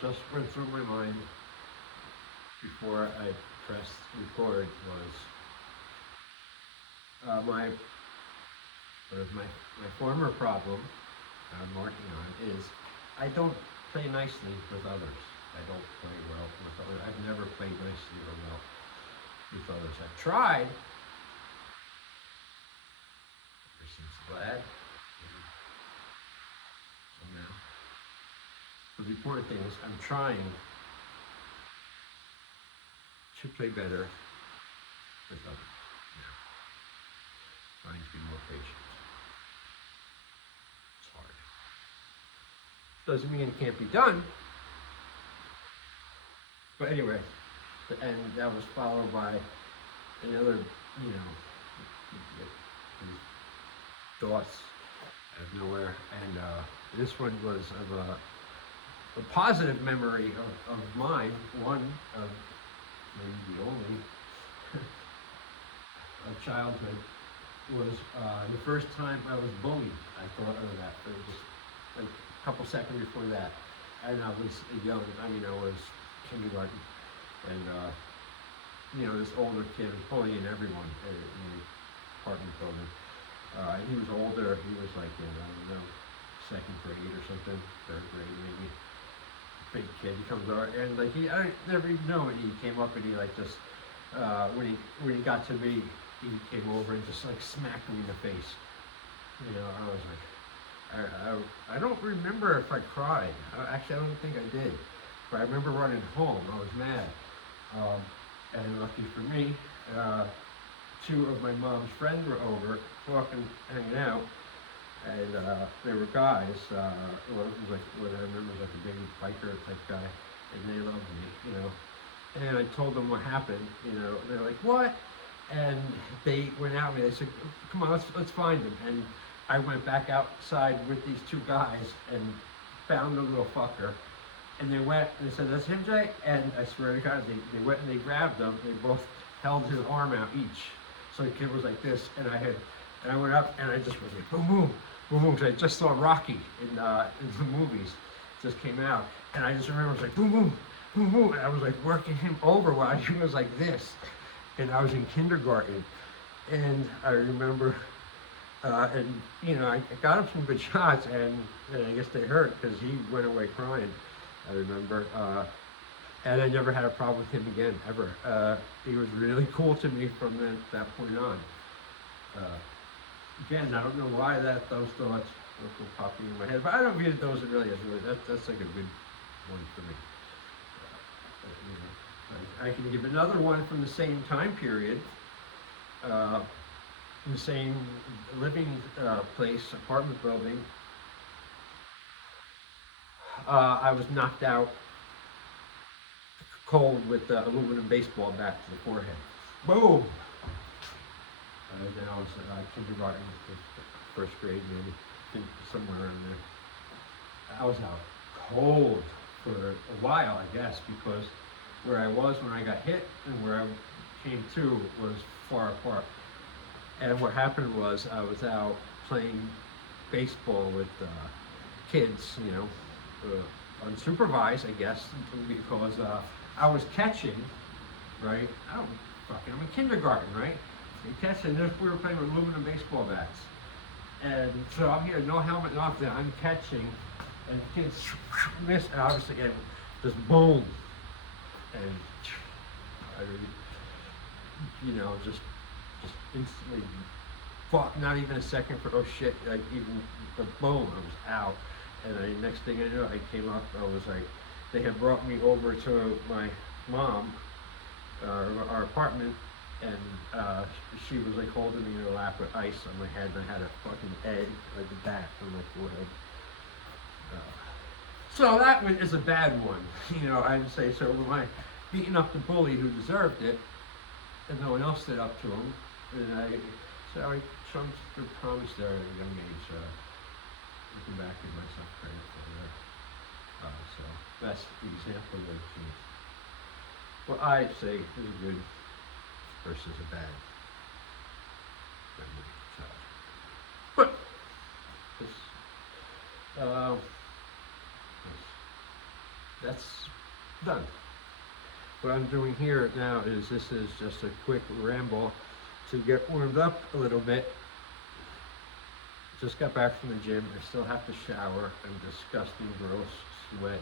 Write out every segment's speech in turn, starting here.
just went through my mind before I pressed record was my former problem I'm working on is I don't play nicely with others. I don't play well with others. I've never played nicely or well with others. I've tried ever since Glad. So now, but the important thing is I'm trying to play better with others. Now, trying to be more patient. It's hard. Doesn't mean it can't be done. But anyway, and that was followed by another, these thoughts out of nowhere. And this one was of a positive memory of mine, one of maybe the only of childhood, was the first time I was bullied. I thought of that. It was just like a couple seconds before that. And I was young. I was kindergarten. And, this older kid was bullying everyone in the apartment building. He was older. He was like in, I don't know, second grade or something, third grade maybe. Big kid. He comes over and like I never even know when he came up and he like just when he got to me, he came over and just like smacked me in the face. I was like, I don't remember if I cried. Actually, I don't think I did. But I remember running home. I was mad. And lucky for me, two of my mom's friends were over, talking, hanging out, and they were guys. It was like what I remember was like a big biker type guy, and they loved me, And I told them what happened. They're like, "What?" And they went out with me. They said, "Come on, let's find him." And I went back outside with these two guys and found the little fucker. And they went and they said, "That's him, Jay?" And I swear to God, they went and they grabbed him. They both held his arm out each. So the kid was like this, and I went up and I just was like, boom, boom, boom, boom. Cause I just saw Rocky in the movies, it just came out, and I just remember it was like boom, boom, boom, boom. And I was like working him over while he was like this, and I was in kindergarten, and I remember, I got him some good shots, and I guess they hurt because he went away crying. I remember, and I never had a problem with him again, ever. He was really cool to me from that point on. Again, I don't know why those thoughts were popping in my head, but I don't view those really as that's like a good one for me. I can give another one from the same time period, in the same living place, apartment building. I was knocked out cold with an aluminum baseball bat to the forehead. Boom! Then I was kindergarten, first grade maybe, somewhere around there. I was out cold for a while, I guess, because where I was when I got hit and where I came to was far apart. And what happened was I was out playing baseball with kids, unsupervised, I guess, because I was catching, right? I'm in kindergarten, right? And catching, we were playing with aluminum baseball bats. And so I'm here, no helmet, nothing, I'm catching, and kids miss, and obviously, again, just boom. And I just instantly, not even a second for, oh shit, like even the boom, I was out. And the next thing I knew, I came up, I was like, they had brought me over to my mom, our apartment, and she was like holding me in her lap with ice on my head, and I had a fucking egg, like a bat on my forehead. So that one is a bad one, I'd say. So when I beating up the bully who deserved it, and no one else stood up to him, and I showed some promise there at a young age. Looking back, give myself credit for that. So that's the example of what I say is a good versus a bad memory. But this, that's done. What I'm doing here now is this is just a quick ramble to get warmed up a little bit. Just got back from the gym. I still have to shower. I'm disgusting, gross, sweat,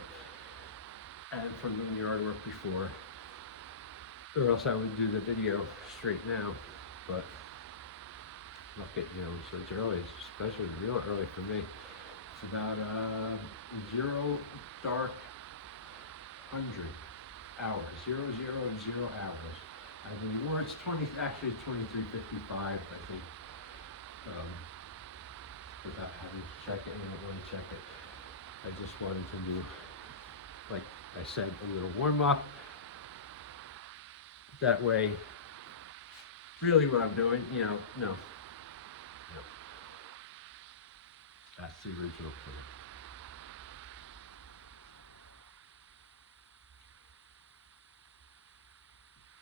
and from doing yard work before. Or else I would do the video straight now. But look at, so it's early, especially real early for me. It's about 0 dark 100 hours, 00 and 0 hours. I mean, or it's 23:55, I think. Without having to check it, and I don't want to check it. I just wanted to do, like I said, a little warm up. That way, really what I'm doing, no. That's the original plan.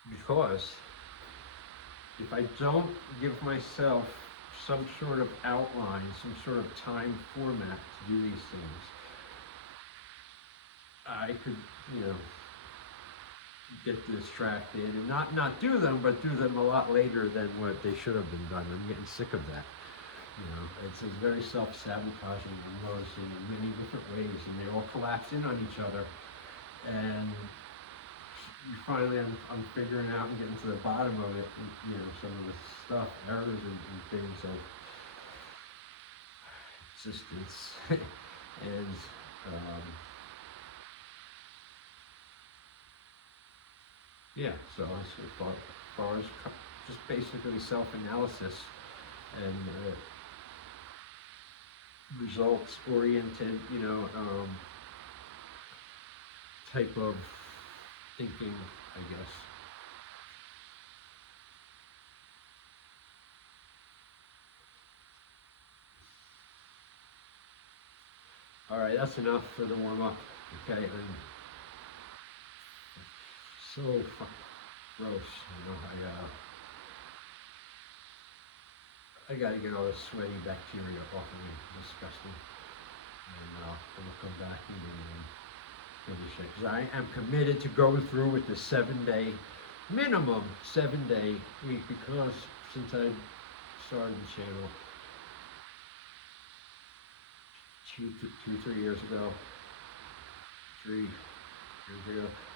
Because if I don't give myself some sort of outline, some sort of time format to do these things, I could, get distracted and not do them, but do them a lot later than what they should have been done. I'm getting sick of that. It's very self-sabotaging. I'm noticing in many different ways, and they all collapse in on each other. And finally, I'm figuring out and getting to the bottom of it. And, some of the stuff, errors and things of existence, and so as far as just basically self-analysis and results-oriented, type of thinking, I guess. All right, that's enough for the warm-up. Okay, I'm so fucking gross. I gotta get all this sweaty bacteria off of me. Disgusting. And I'm gonna come back and finish it, because I am committed to going through with the 7-day, minimum 7-day week, because since I started the channel 3 years ago,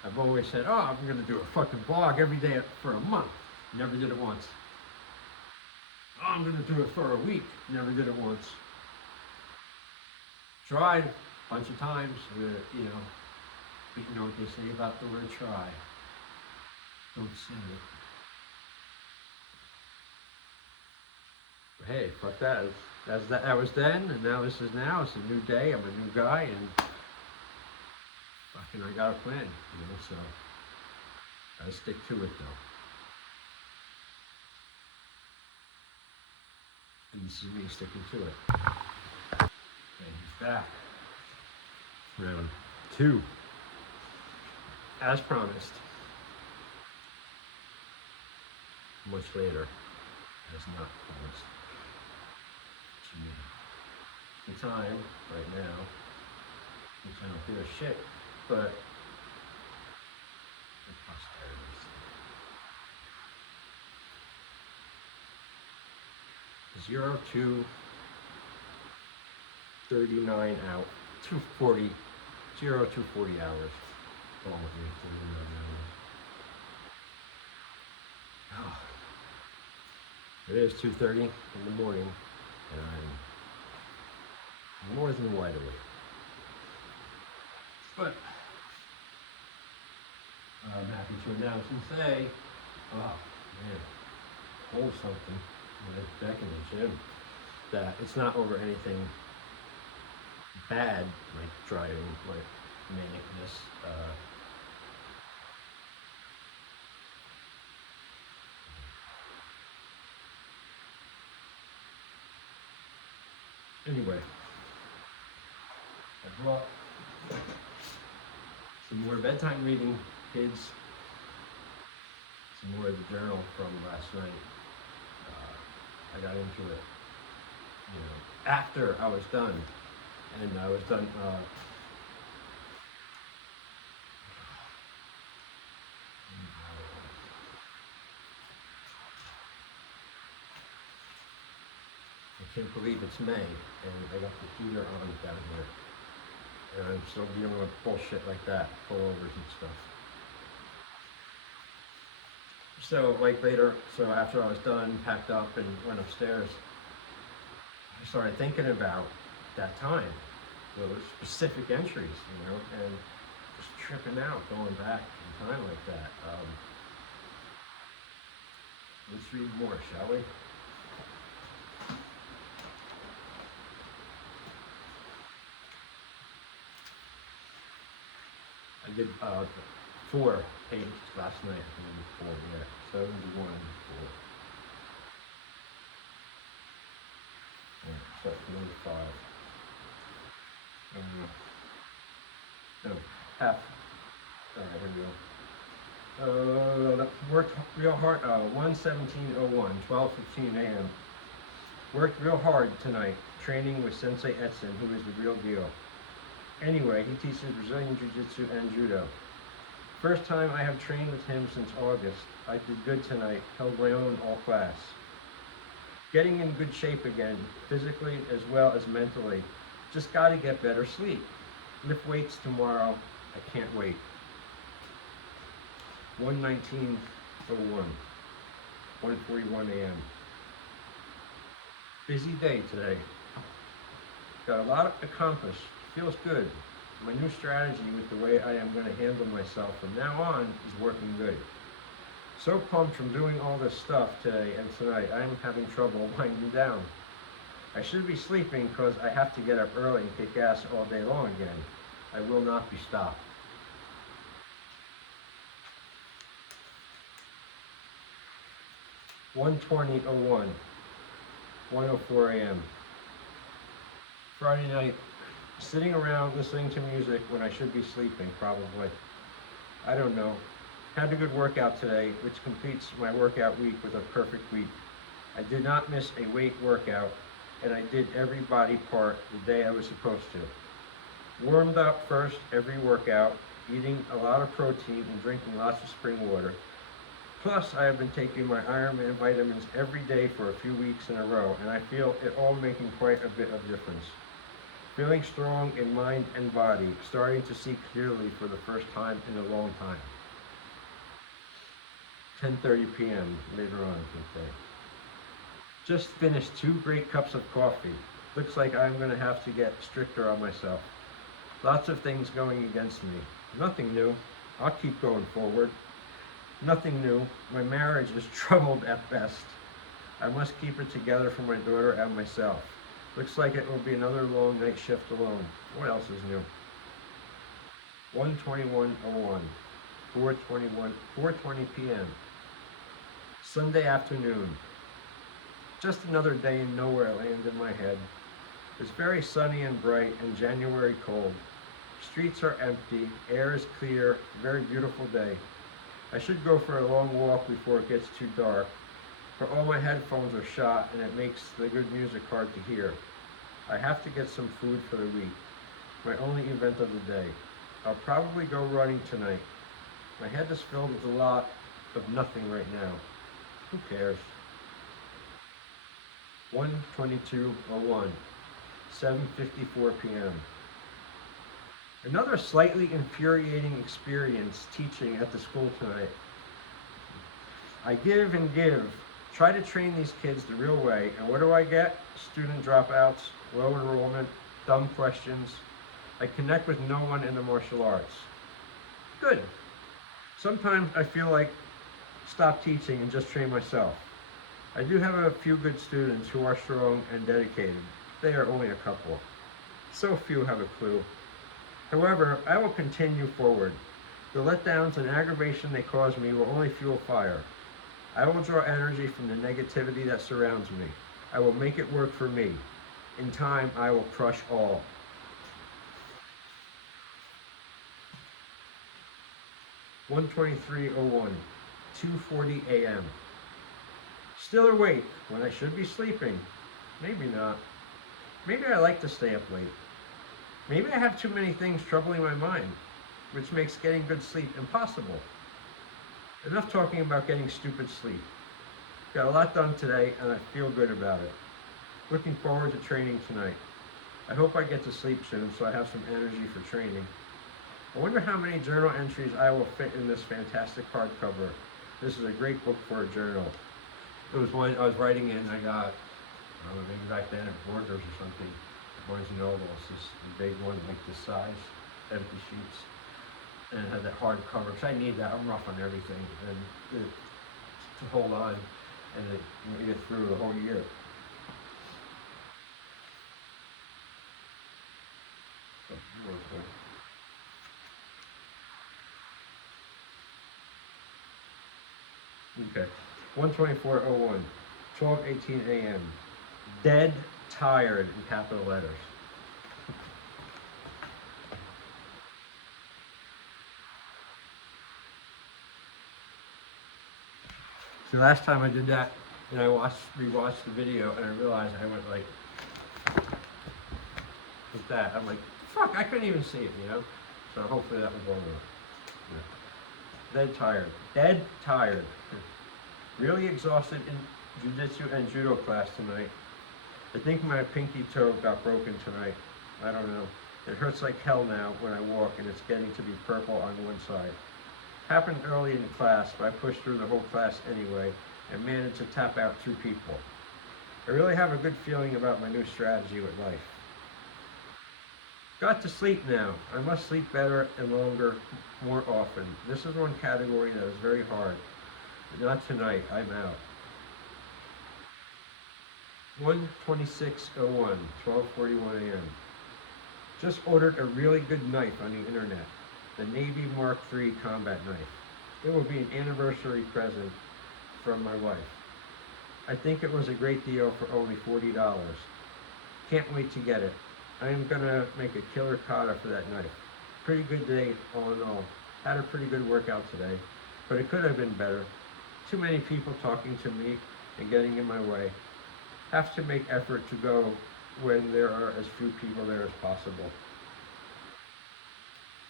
I've always said, oh, I'm gonna do a fucking vlog every day for a month. Never did it once. Oh, I'm gonna do it for a week. Never did it once. Tried a bunch of times, but you know what they say about the word try. Don't say it. But hey, fuck that. That was then, and now this is now. It's a new day. I'm a new guy, and fucking I got a plan, so gotta stick to it though. And this is me sticking to it. Okay, he's back. Round 2. As promised. Much later, as not promised to me. The time, right now, which I don't give a shit, but the posterities. 239 out, 240, 240 hours. Oh, 39 hours. Oh. It is 2:30 in the morning, and I'm more than wide awake. But I'm happy to announce and say, oh man, hold something back in the gym, that it's not over anything bad, like driving, like manicness. Anyway, I brought some more bedtime reading, kids. Some more of the journal from last night. I got into it, after I was done, and I was done Can't believe it's May and I got the heater on down here. And I'm still dealing with bullshit like that, pullovers and stuff. So like later, so after I was done, packed up and went upstairs, I started thinking about that time, those specific entries, and just tripping out, going back in time like that. Let's read more, shall we? I did 4 pages last night. I think 4, yeah. 71, 4. Yeah, so 45. No, half. Alright, here we go. Worked real hard, 1:17:01, 12:15 a.m. Worked real hard tonight, training with Sensei Edson, who is the real deal. Anyway, he teaches Brazilian Jiu-Jitsu and Judo. First time I have trained with him since August. I did good tonight, held my own all class. Getting in good shape again, physically as well as mentally. Just gotta get better sleep. Lift weights tomorrow, I can't wait. 1:19:01, 1:41 a.m. Busy day today. Got a lot accomplished. Feels good. My new strategy with the way I am going to handle myself from now on is working good. So pumped from doing all this stuff today and tonight, I am having trouble winding down. I should be sleeping because I have to get up early and kick ass all day long again. I will not be stopped. (1:20:01), 1:04 a.m. Friday night. Sitting around listening to music when I should be sleeping, probably. I don't know. Had a good workout today, which completes my workout week with a perfect week. I did not miss a weight workout, and I did every body part the day I was supposed to. Warmed up first every workout, eating a lot of protein and drinking lots of spring water. Plus, I have been taking my Ironman vitamins every day for a few weeks in a row, and I feel it all making quite a bit of difference. Feeling strong in mind and body, starting to see clearly for the first time in a long time. 10:30 p.m. later on today. Just finished 2 great cups of coffee. Looks like I'm going to have to get stricter on myself. Lots of things going against me. Nothing new. I'll keep going forward. Nothing new. My marriage is troubled at best. I must keep it together for my daughter and myself. Looks like it will be another long night shift alone. What else is new? 1:21:01, 4:20 p.m. Sunday afternoon. Just another day in nowhere land in my head. It's very sunny and bright and January cold. Streets are empty, air is clear, very beautiful day. I should go for a long walk before it gets too dark. But all my headphones are shot and it makes the good music hard to hear. I have to get some food for the week. My only event of the day. I'll probably go running tonight. My head is filled with a lot of nothing right now. Who cares? 1:22:01, 7:54 p.m. Another slightly infuriating experience teaching at the school tonight. I give and give. Try to train these kids the real way, and what do I get? Student dropouts, low enrollment, dumb questions. I connect with no one in the martial arts. Good. Sometimes I feel like stop teaching and just train myself. I do have a few good students who are strong and dedicated. They are only a couple. So few have a clue. However, I will continue forward. The letdowns and aggravation they cause me will only fuel fire. I will draw energy from the negativity that surrounds me. I will make it work for me. In time, I will crush all. (1:23:01), 2:40 a.m. Still awake when I should be sleeping. Maybe not. Maybe I like to stay up late. Maybe I have too many things troubling my mind, which makes getting good sleep impossible. Enough talking about getting stupid sleep. Got a lot done today and I feel good about it. Looking forward to training tonight. I hope I get to sleep soon so I have some energy for training. I wonder how many journal entries I will fit in this fantastic hardcover. This is a great book for a journal. It was one I was writing in, I got, I don't know, maybe back then at Borders or something. Barnes and Noble, it's this big one like this size, empty sheets. And it had that hardcover, because I need that, I'm rough on everything. And to hold on and to get through the whole year. Okay. 124:01, 12:18 a.m. Dead tired in capital letters. So last time I did that, and I rewatched the video, and I realized I went like that. I'm like, fuck, I couldn't even see it, you know. So hopefully that was going on. Yeah. Dead tired. Dead tired. Really exhausted in jiu-jitsu and judo class tonight. I think my pinky toe got broken tonight. I don't know. It hurts like hell now when I walk, and it's getting to be purple on one side. Happened early in class, but I pushed through the whole class anyway and managed to tap out 2 people. I really have a good feeling about my new strategy with life. Got to sleep now. I must sleep better and longer, more often. This is one category that is very hard. Not tonight, I'm out. 126:01, 12:41 a.m. Just ordered a really good knife on the internet. The Navy Mark III combat knife. It will be an anniversary present from my wife. I think it was a great deal for only $40. Can't wait to get it. I am gonna make a killer kata for that knife. Pretty good day all in all. Had a pretty good workout today, but it could have been better. Too many people talking to me and getting in my way. Have to make effort to go when there are as few people there as possible.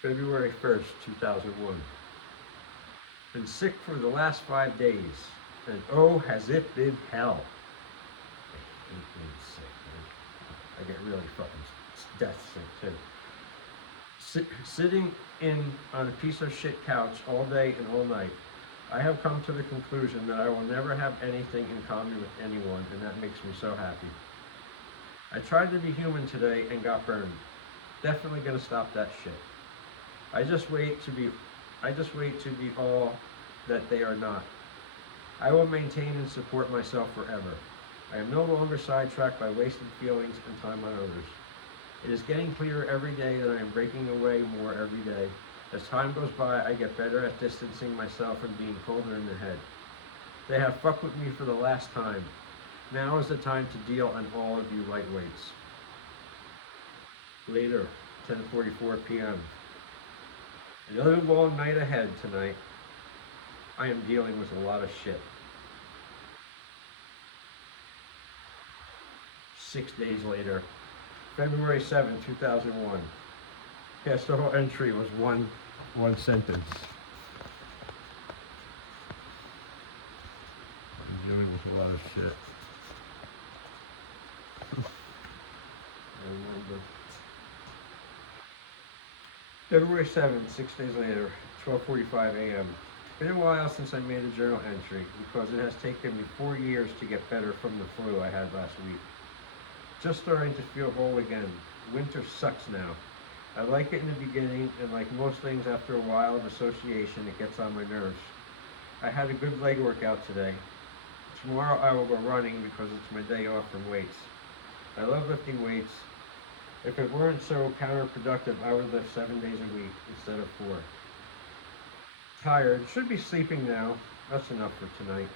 February 1st, 2001. Been sick for the last 5 days, and oh, has it been hell. I hate being sick, man. I get really fucking death sick too. Sitting on a piece of shit couch all day and all night, I have come to the conclusion that I will never have anything in common with anyone, and that makes me so happy. I tried to be human today and got burned. Definitely gonna stop that shit. I just wait to be all that they are not. I will maintain and support myself forever. I am no longer sidetracked by wasted feelings and time on others. It is getting clearer every day that I am breaking away more every day. As time goes by, I get better at distancing myself and being colder in the head. They have fucked with me for the last time. Now is the time to deal on all of you lightweights. Later, 10:44 p.m. Another long night ahead tonight. I am dealing with a lot of shit. 6 days later, February 7, 2001. Yes, the whole entry was one sentence. I'm dealing with a lot of shit. February 7th, 6 days later, 12:45 a.m. Been a while since I made a journal entry because it has taken me 4 years to get better from the flu I had last week. Just starting to feel whole again. Winter sucks now. I like it in the beginning, and like most things after a while of association, it gets on my nerves. I had a good leg workout today. Tomorrow I will go running because it's my day off from weights. I love lifting weights. If it weren't so counterproductive, I would lift 7 days a week instead of 4. Tired, should be sleeping now. That's enough for tonight.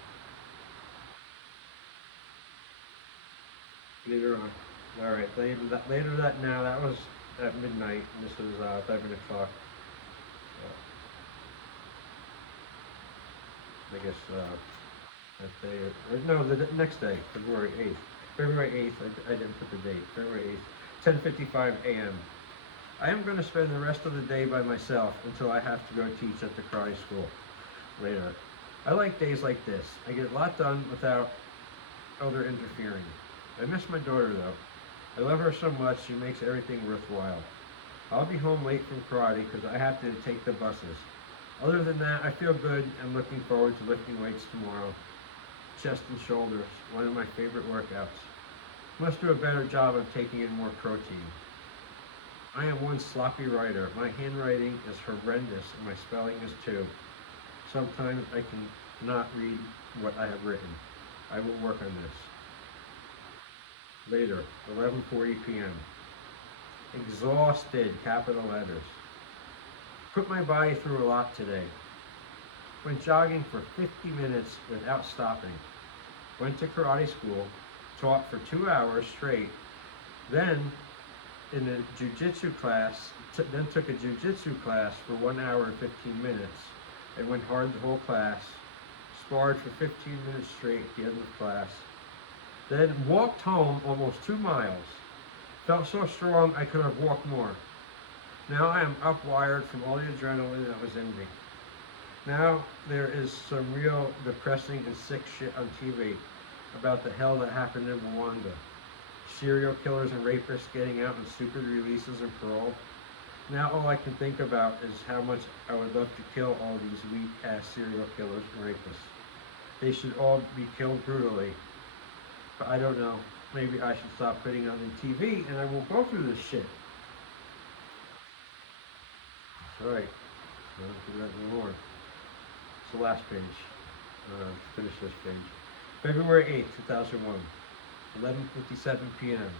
Later on. Alright, later that now, that was at midnight, and this is 11 o'clock. I guess that day, or no, the next day, February 8th. February 8th, I didn't put the date. February 8th, 10:55 a.m. I am going to spend the rest of the day by myself until I have to go teach at the karate school later. I like days like this. I get a lot done without other interfering. I miss my daughter though. I love her so much, she makes everything worthwhile. I'll be home late from karate because I have to take the buses. Other than that, I feel good and looking forward to lifting weights tomorrow. Chest and shoulders, one of my favorite workouts. Must do a better job of taking in more protein. I am one sloppy writer. My handwriting is horrendous and my spelling is too. Sometimes I cannot read what I have written. I will work on this. Later, 11:40 p.m. Exhausted, capital letters. Put my body through a lot today. Went jogging for 50 minutes without stopping. Went to karate school, taught for 2 hours straight. Then, in a jujitsu class, then took a jujitsu class for 1 hour and 15 minutes. And went hard the whole class. Sparred for 15 minutes straight at the end of class. Then walked home almost 2 miles. Felt so strong I could have walked more. Now I am upwired from all the adrenaline that was in me. Now there is some real depressing and sick shit on TV about the hell that happened in Rwanda. Serial killers and rapists getting out on stupid releases and parole. Now all I can think about is how much I would love to kill all these weak ass serial killers and rapists. They should all be killed brutally. But I don't know. Maybe I should stop putting on the TV and I won't go through this shit. Alright. I don't do that anymore. It's the last page. Finish this page. February 8th, 2001. 11:57 p.m.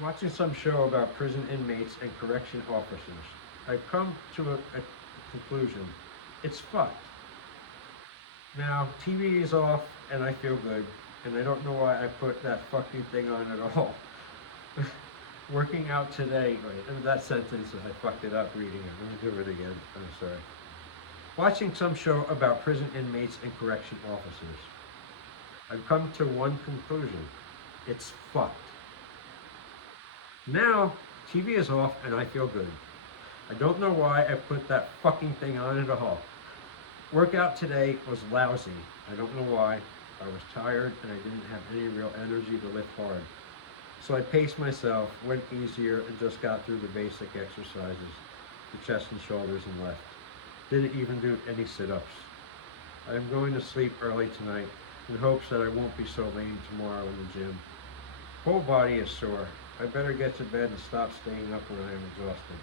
Watching some show about prison inmates and correction officers. I've come to a conclusion. It's fucked. Now, TV is off and I feel good. And I don't know why I put that fucking thing on at all. Working out today, right, and that sentence, I fucked it up reading it. Let me do it again. I'm sorry. Watching some show about prison inmates and correction officers. I've come to one conclusion. It's fucked. Now, TV is off and I feel good. I don't know why I put that fucking thing on at all. Workout today was lousy. I don't know why. I was tired and I didn't have any real energy to lift hard. So I paced myself, went easier, and just got through the basic exercises, the chest and shoulders, and left. Didn't even do any sit-ups. I am going to sleep early tonight in hopes that I won't be so lame tomorrow in the gym. Whole body is sore. I better get to bed and stop staying up when I am exhausted.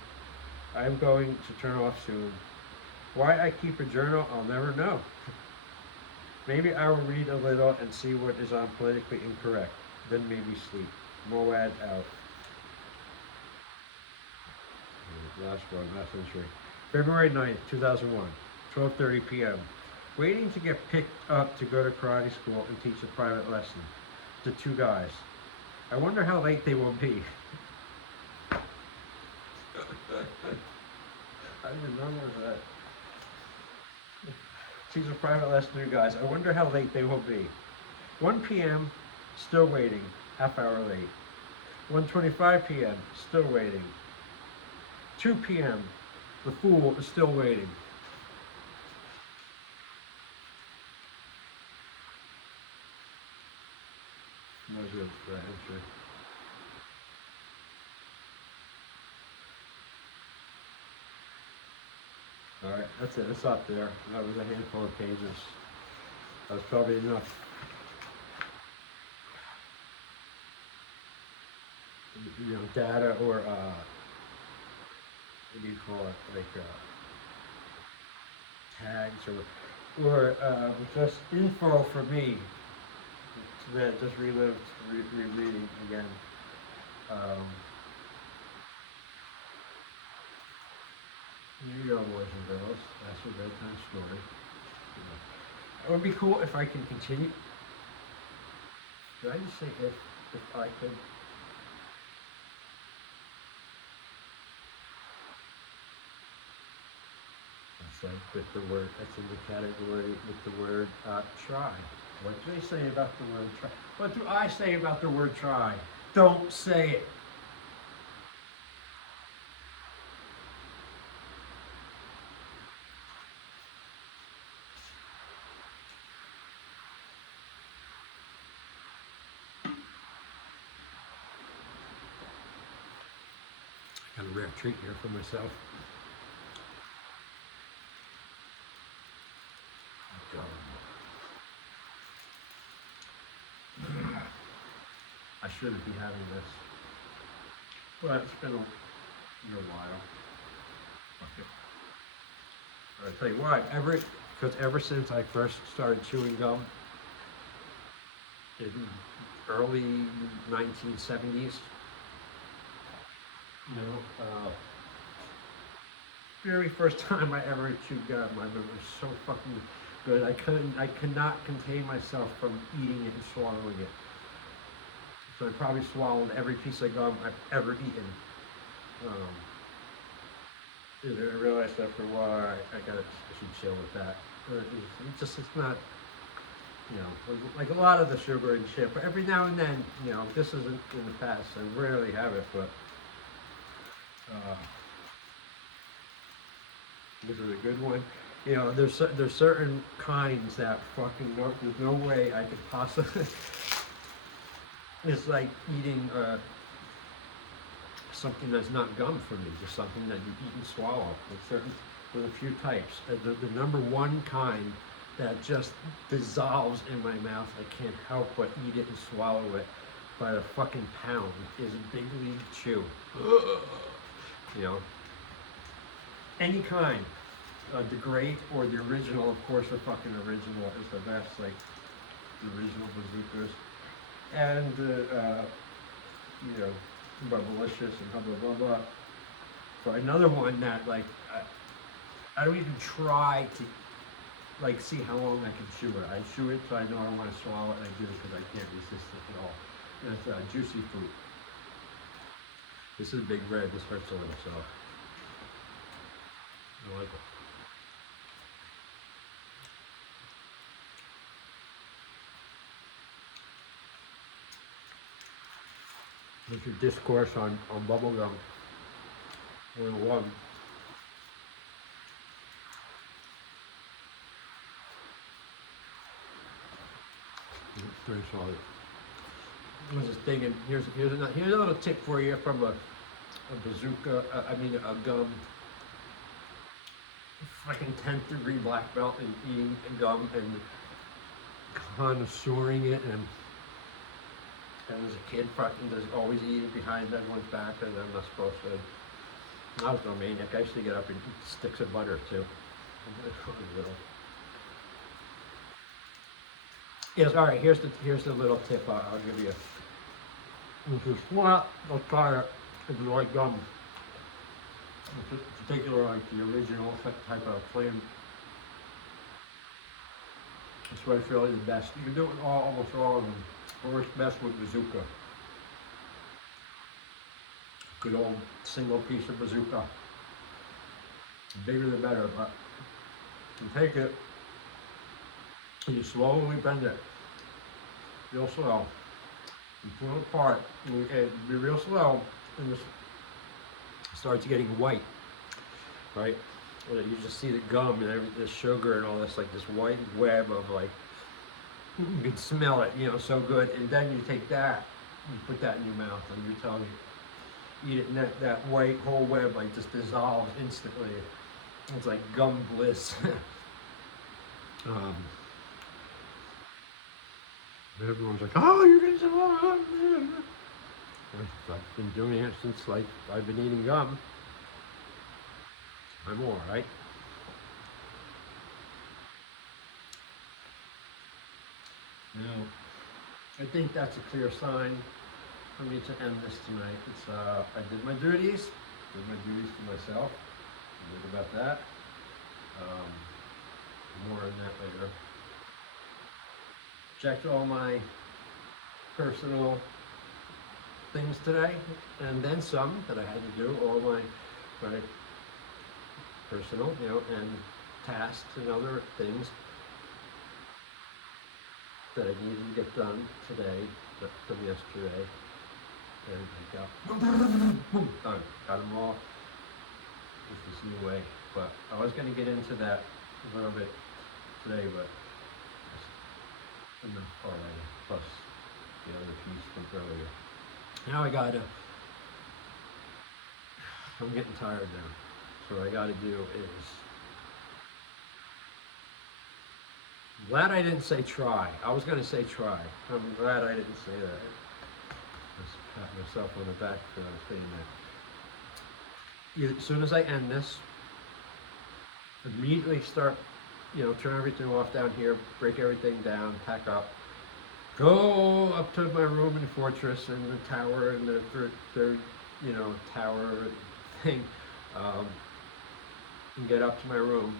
I am going to turn off soon. Why I keep a journal, I'll never know. Maybe I will read a little and see what is on politically incorrect. Then maybe sleep. Mowad out. Last entry. February 9th, 2001, 12:30 p.m. Waiting to get picked up to go to karate school and teach a private lesson to 2 guys. I wonder how late they will be. I remember that. Teach a private lesson to 2 guys. I wonder how late they will be. 1 p.m., still waiting, half hour late. 1:25 p.m., still waiting. 2 p.m., the fool is still waiting. That was it for that entry. Alright, that's it. It's up there. That was a handful of pages. That was probably enough. You know, data or what do you call it? Like tags or just info for me that just relived rereading again. Here you go, boys and girls. That's your bedtime story. It would be cool if I can continue. Did I just say if I could? That's like with the word, that's in the category with the word try. What do they say about the word try? What do I say about the word try? Don't say it. a treat here for myself. I shouldn't be having this, but it's been a little while. Okay. I tell you what, because ever since I first started chewing gum in early 1970s, very first time I ever chewed gum, I remember it was so fucking good. I could not contain myself from eating it and swallowing it. So I probably swallowed every piece of gum I've ever eaten. And I realized after a while I should chill with that. It's not, like a lot of the sugar and shit. But every now and then, this isn't in the past. I rarely have it, but this is a good one. There's certain kinds that fucking there's no way I could possibly. It's like eating something that's not gum for me, just something that you eat and swallow. There's a few types. The number one kind that just dissolves in my mouth, I can't help but eat it and swallow it by the fucking pound, is a Big League Chew. Any kind. The great or the original, of course the fucking original is the best, like the original bazookas. And Bubblicious and blah blah blah blah. For another one that I don't even try to see how long I can chew it. I chew it so I know I want to swallow it, and I do it because I can't resist it at all. And it's juicy fruit. This is Big Red. This hurts a little, so I like it. There's your discourse on bubblegum 101. It's very solid. There's this thing, and here's a little tip for you from a bazooka. A gum. Fucking 10th degree black belt in eating gum and connoisseuring it, and as a kid, fucking just always eating behind everyone's back, and I'm not supposed to. I was no maniac. I used to get up and eat sticks of butter too. Yes, all right. Here's the little tip I'll give you. This is well, I'll try it if you like gum. In particular, like the original type of flame. It's what's really the best. You can do it with almost all of them. Works best with bazooka. Good old single piece of bazooka. The bigger the better, but you take it and you slowly bend it. Real slow. You pull it apart, and be real slow, and it starts getting white, right? You just see the gum and the sugar and all this, like this white web of you can smell it, so good. And then you take that, you put that in your mouth, and you're telling me, eat it, and that white whole web just dissolves instantly. It's like gum bliss. Everyone's like, oh, you're getting some. I've been doing it since I've been eating gum. I'm all right. Now, I think that's a clear sign for me to end this tonight. It's I did my duties to myself. I'm good about that. More on that later. Checked all my personal things today, and then some that I had to do. All my personal, and tasks and other things that I needed to get done today, from yesterday, and I got done. Got them all with this new way. But I was going to get into that a little bit today, but enough already. Plus the other piece from earlier. Now I gotta I'm getting tired now. So what I got to do is, I'm glad I didn't say try. I was going to say try. I'm glad I didn't say that. Just pat myself on the back for saying that. As soon as I end this, immediately start, turn everything off down here, break everything down, pack up, go up to my room in Fortress and the tower and the third, tower thing, um, and get up to my room.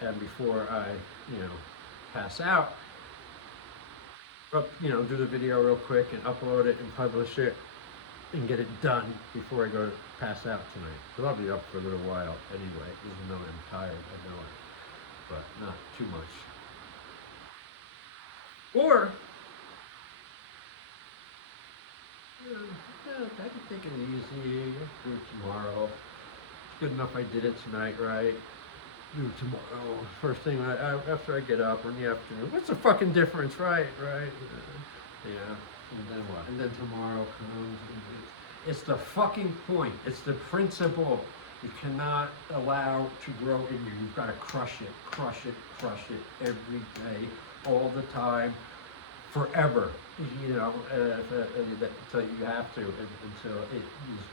And before I, pass out, do the video real quick and upload it and publish it and get it done before I go to pass out tonight. So I'll be up for a little while anyway, even though I'm tired, I know it, but not too much. Or, I can take it easy, do it tomorrow. It's good enough I did it tonight, right? Do it tomorrow. First thing after I get up or in the afternoon. What's the fucking difference, right? Right? Yeah. And then what? And then tomorrow comes. It's the fucking point. It's the principle. You cannot allow to grow in you. You've got to crush it, crush it, crush it every day, all the time, forever. Until you have to, until it is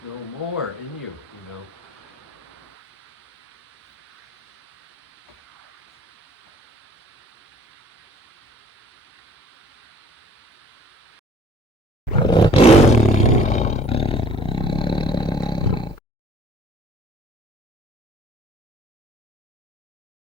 no more in you.